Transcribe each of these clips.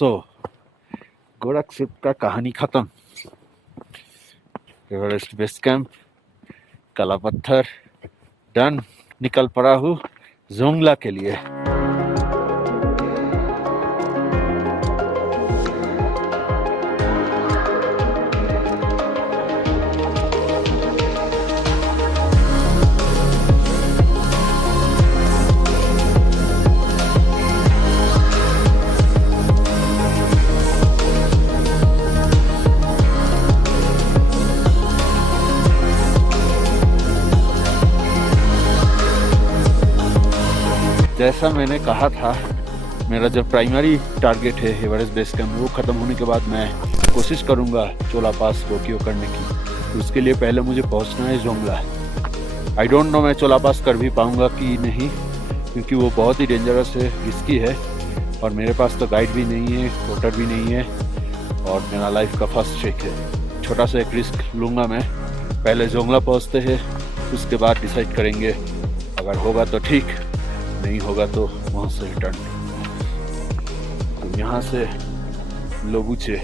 सो गोरखपुर का कहानी खत्म। एवरेस्ट बेस कैंप, काला पत्थर डन। निकल पड़ा हूँ जोंगला के लिए। जैसा मैंने कहा था, मेरा जो प्राइमरी टारगेट है एवरेस्ट बेस कैंप, वो ख़त्म होने के बाद मैं कोशिश करूँगा चोला पास रोकियो करने की। तो उसके लिए पहले मुझे पहुँचना है जोंगला। आई डोंट नो मैं चोला पास कर भी पाऊँगा कि नहीं, क्योंकि वो बहुत ही डेंजरस है, रिस्की है, और मेरे पास तो गाइड भी नहीं है, वोटर भी नहीं है, और मेरा लाइफ का फर्स्ट ट्रेक है। छोटा सा एक रिस्क लूँगा मैं। पहले जोंगला पहुँचते हैं, उसके बाद डिसाइड करेंगे। अगर होगा तो ठीक, नहीं होगा तो वहाँ से रिटर्न। तो यहाँ से लोबुचे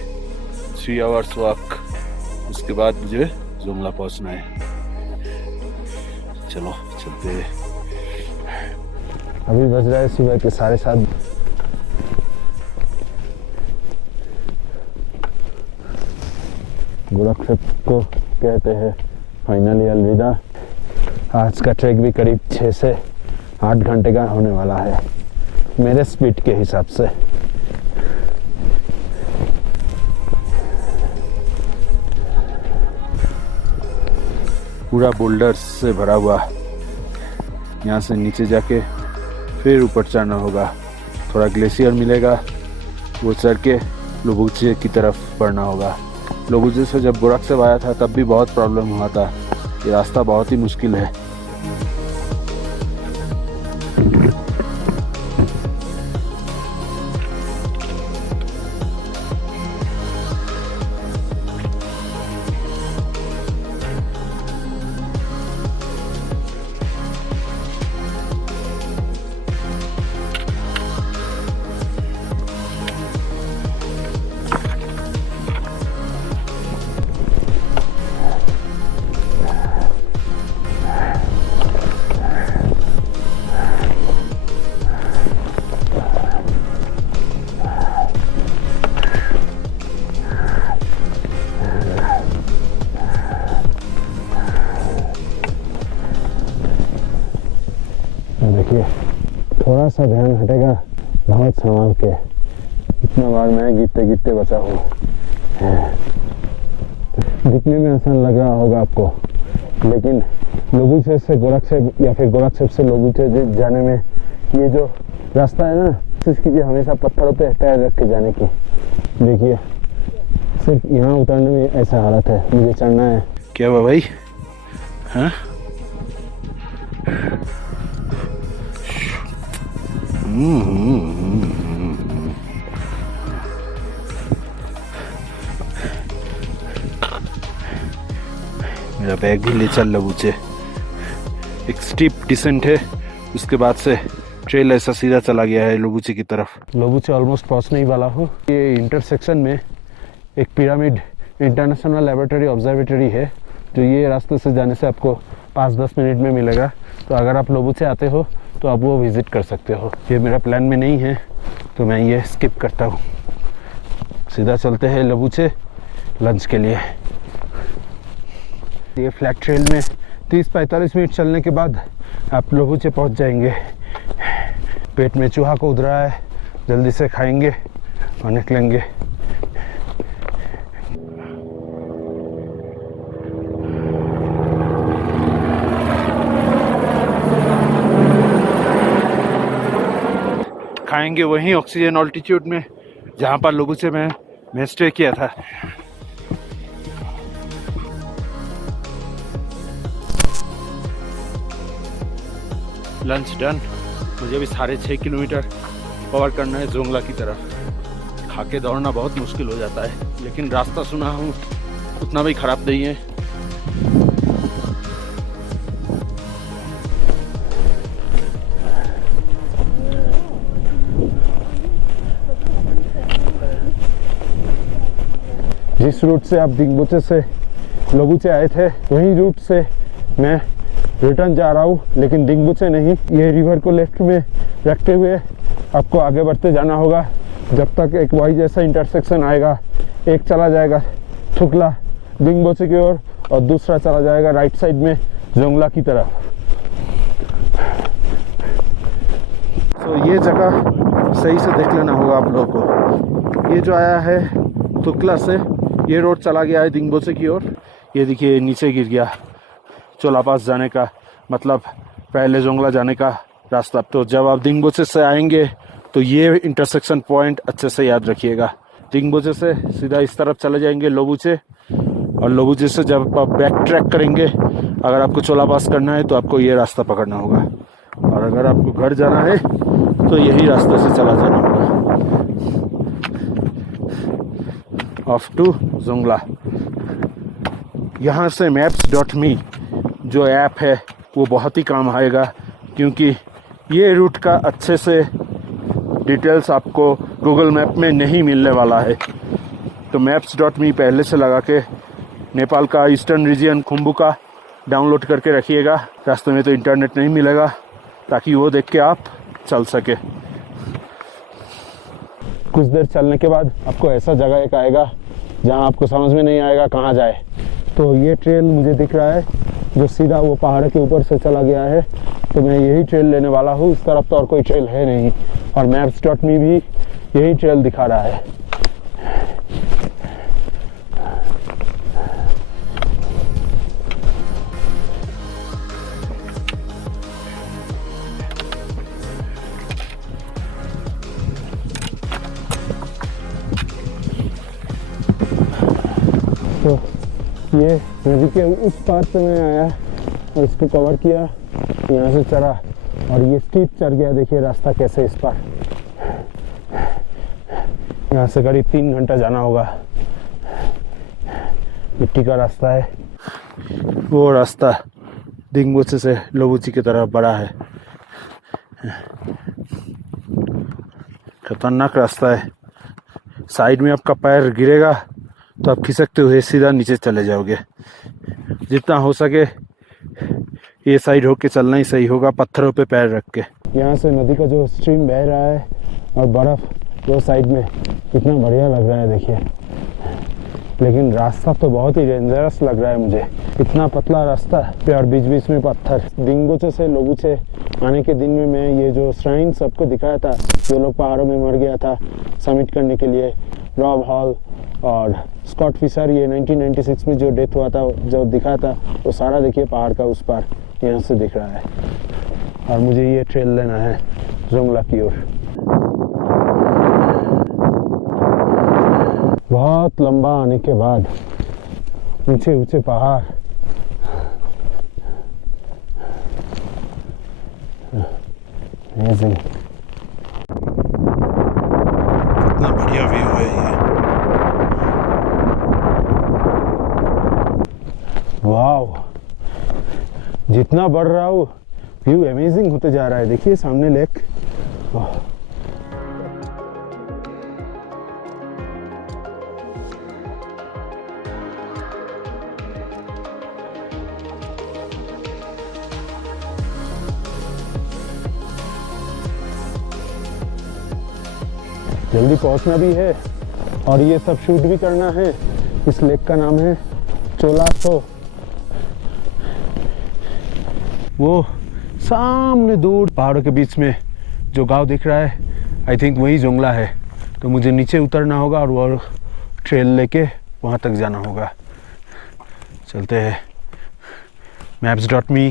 3 आवर्स वॉक, उसके बाद मुझे जोंगला पहुँचना है। चलो चलते हैं। अभी बज रहा है सुबह के 7:30। गोरखपुर को कहते हैं फाइनली अलविदा। आज का ट्रैक भी करीब 6 से 8 घंटे का होने वाला है मेरे स्पीड के हिसाब से। पूरा बोल्डर्स से भरा हुआ। यहाँ से नीचे जाके फिर ऊपर चढ़ना होगा। थोड़ा ग्लेशियर मिलेगा, वो चढ़ के लोबुचे की तरफ बढ़ना होगा। लोबुचे से जब गोरखपुर आया था तब भी बहुत प्रॉब्लम हुआ था। ये रास्ता बहुत ही मुश्किल है। देखिए, थोड़ा सा ध्यान हटेगा, बहुत संभाल के। इतना बार मैं गिरते गिरते बचा हूँ। दिखने में आसान लग रहा होगा आपको, लेकिन लोबुचे से गोरखपुर या फिर गोरखपुर से लोबुचे जाने में ये जो रास्ता है ना, कोशिश कीजिए हमेशा पत्थरों पे पैर रख के जाने की। देखिए, सिर्फ यहाँ उतरने में ऐसा हालत है, मुझे चढ़ना है। क्या हुआ भाई? हाँ, मेरा बैग भी ले चल लोबुचे। एक स्टीप डिसेंट है, उसके बाद से ट्रेल ऐसा सीधा चला गया है लोबुचे की तरफ। लोबुचे ऑलमोस्ट पहुंचने ही वाला हूँ। ये इंटरसेक्शन में एक पिरामिड इंटरनेशनल लेबोरेटरी ऑब्जर्वेटरी है, जो ये रास्ते से जाने से आपको 5-10 मिनट में मिलेगा। तो अगर आप लोबुचे आते हो तो आप वो विज़िट कर सकते हो। ये मेरा प्लान में नहीं है, तो मैं ये स्किप करता हूँ। सीधा चलते हैं लोबुचे लंच के लिए। ये फ्लैट ट्रेल में 30-45 मिनट चलने के बाद आप लोबुचे पहुँच जाएंगे। पेट में चूहा को उधरा है, जल्दी से खाएंगे और निकलेंगे। खाएंगे वहीं ऑक्सीजन ऑल्टीट्यूड में जहाँ पर लोबुचे मैं स्टे किया था। Lunch done. मुझे भी 6.5 किलोमीटर कवर करना है जोंगला की तरफ। खा के दौड़ना बहुत मुश्किल हो जाता है, लेकिन रास्ता सुना हूँ उतना भी ख़राब नहीं है। जिस रूट से आप दिंगबोचे से लोबुचे आए थे वही रूट से मैं रिटर्न जा रहा हूँ, लेकिन दिंगबोचे नहीं। ये रिवर को लेफ्ट में रखते हुए आपको आगे बढ़ते जाना होगा जब तक एक वाई जैसा इंटरसेक्शन आएगा। एक चला जाएगा थुकला दिंगबोचे की ओर और दूसरा चला जाएगा राइट साइड में जोंगला की तरफ। तो ये जगह सही से देख लेना होगा आप लोगों को। ये जो आया है थुकला से, ये रोड चला गया है दिंगबोचे की ओर। ये देखिए नीचे गिर गया चोला पास जाने का, मतलब पहले जोंगला जाने का रास्ता। तो जब आप दिंगबोचे से आएंगे तो ये इंटरसेक्शन पॉइंट अच्छे से याद रखिएगा। दिंगबोचे से सीधा इस तरफ चले जाएंगे लोबुचे, और लोबुचे से जब आप बैक ट्रैक करेंगे, अगर आपको चोला पास करना है तो आपको ये रास्ता पकड़ना होगा, और अगर आपको घर जाना है तो यही रास्ते से चला जाना होगा। Off to Jongla. यहाँ से maps.me जो ऐप है वो बहुत ही काम आएगा, क्योंकि ये रूट का अच्छे से डिटेल्स आपको गूगल मैप में नहीं मिलने वाला है। तो maps.me पहले से लगा के नेपाल का ईस्टर्न रीजन खुम्बू का डाउनलोड करके रखिएगा। रास्ते में तो इंटरनेट नहीं मिलेगा, ताकि वो देख के आप चल सके। कुछ देर चलने के बाद आपको ऐसा जगह एक आएगा जहाँ आपको समझ में नहीं आएगा कहाँ जाए। तो ये ट्रेल मुझे दिख रहा है जो सीधा वो पहाड़ के ऊपर से चला गया है, तो मैं यही ट्रेल लेने वाला हूँ। इस तरफ तो और कोई ट्रेल है नहीं, और maps.me भी यही ट्रेल दिखा रहा है। तो ये नदी के उस पार से मैं आया और इसको कवर किया, यहाँ से चढ़ा और ये स्टीप चढ़ गया। देखिए रास्ता कैसे इस पार, यहाँ से करीब 3 घंटा जाना होगा। मिट्टी का रास्ता है। वो रास्ता दिंगबोचे से लोबुची की तरफ बड़ा है। खतरनाक रास्ता है। साइड में आपका पैर गिरेगा तो आप खिसकते हुए सीधा नीचे चले जाओगे। जितना हो सके ये साइड होके चलना ही सही होगा, पत्थरों पे पैर रख के। यहाँ से नदी का जो स्ट्रीम बह रहा है और बर्फ दो साइड में, कितना बढ़िया लग रहा है देखिए। लेकिन रास्ता तो बहुत ही डेंजरस लग रहा है मुझे। इतना पतला रास्ता पे और बीच बीच में पत्थर। दिंगबोचे से लोबुचे आने के दिन में मैं ये जो श्राइन सबको दिखाया था, जो लोग पहाड़ों में मर गया था समिट करने के लिए, रॉब हॉल और स्कॉट फिशर, ये 1996 में जो डेथ हुआ था जो दिखा था, वो सारा देखिए पहाड़ का उस पार यहाँ से दिख रहा है। और मुझे ये ट्रेल लेना है जोंगला की ओर। बहुत लंबा आने के बाद ऊंचे ऊंचे पहाड़, अमेजिंग। कितना बढ़िया व्यू है ये। वाव, जितना बढ़ रहा हूँ व्यू अमेजिंग होते जा रहा है। देखिए सामने लेक। जल्दी पहुंचना भी है और ये सब शूट भी करना है। इस लेक का नाम है चोलासो। वो सामने दूर पहाड़ों के बीच में जो गांव दिख रहा है, आई थिंक वही जोंगला है। तो मुझे नीचे उतरना होगा और वो ट्रेल लेके वहाँ तक जाना होगा। चलते हैं। maps.me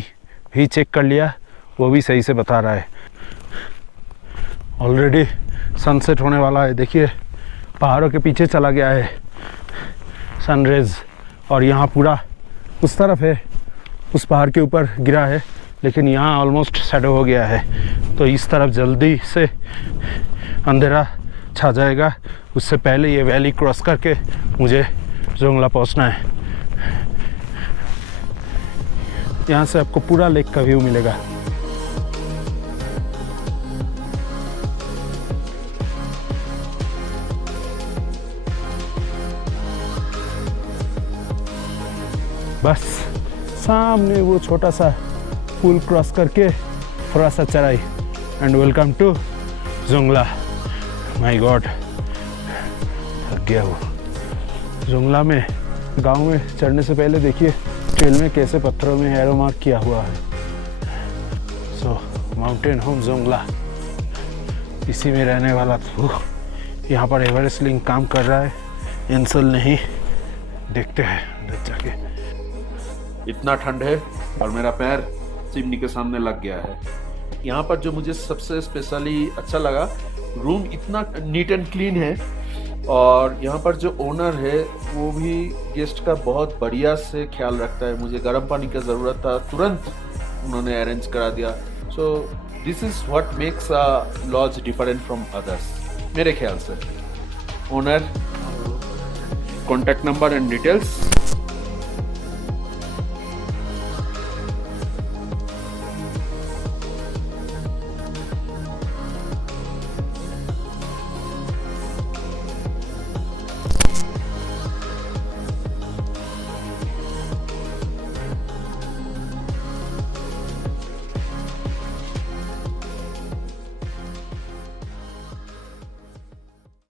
भी चेक कर लिया, वो भी सही से बता रहा है। ऑलरेडी सनसेट होने वाला है। देखिए पहाड़ों के पीछे चला गया है सनरेज, और यहाँ पूरा उस तरफ है, उस पहाड़ के ऊपर गिरा है, लेकिन यहाँ ऑलमोस्ट शैडो हो गया है। तो इस तरफ जल्दी से अंधेरा छा जाएगा। उससे पहले ये वैली क्रॉस करके मुझे जोंगला पहुँचना है। यहाँ से आपको पूरा लेक का व्यू मिलेगा। बस सामने वो छोटा सा पुल क्रॉस करके थोड़ा सा चढ़ाई and welcome to Jongla. My god, थक गया वो। जोंगला में गांव में चढ़ने से पहले देखिए ट्रेल में कैसे पत्थरों में एरो मार्क किया हुआ है। सो माउंटेन होम जोंगला, इसी में रहने वाला था। यहाँ पर एवरेस्ट लिंक काम कर रहा है, इंसल नहीं। देखते हैं अंदर जाके। इतना ठंड है और मेरा पैर चिमनी के सामने लग गया है। यहाँ पर जो मुझे सबसे स्पेशली अच्छा लगा, रूम इतना नीट एंड क्लीन है और यहाँ पर जो ओनर है वो भी गेस्ट का बहुत बढ़िया से ख्याल रखता है। मुझे गर्म पानी की ज़रूरत था, तुरंत उन्होंने अरेंज करा दिया। So this is what makes a lodge different from others मेरे ख्याल से। Owner, contact number and details